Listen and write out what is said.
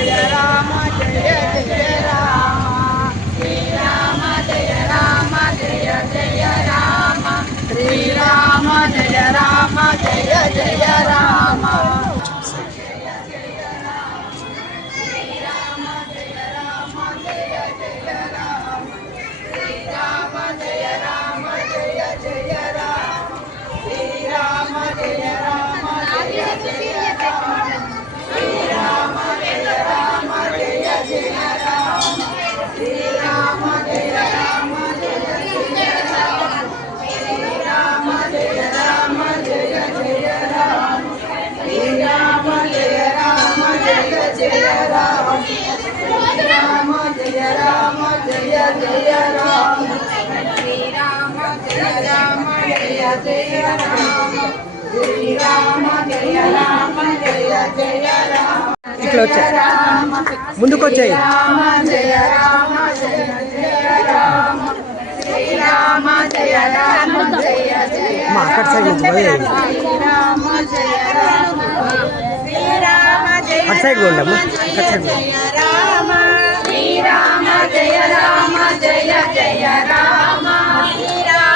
జయ రామ జయ జయ రామ శ్రీరామ జయ రామ జయ జయ రామ శ్రీరామ జయ రామ జయ జయ రామ ఇట్లా వచ్చాయి ముందుకు వచ్చాయి మా అక్కడ సైడ్ నుంచి అటు సైడ్ పోండమ్మా అక్కడ సైడ్ శ్రీరామ జయ రామ జయ జయ రామ శ్రీరామ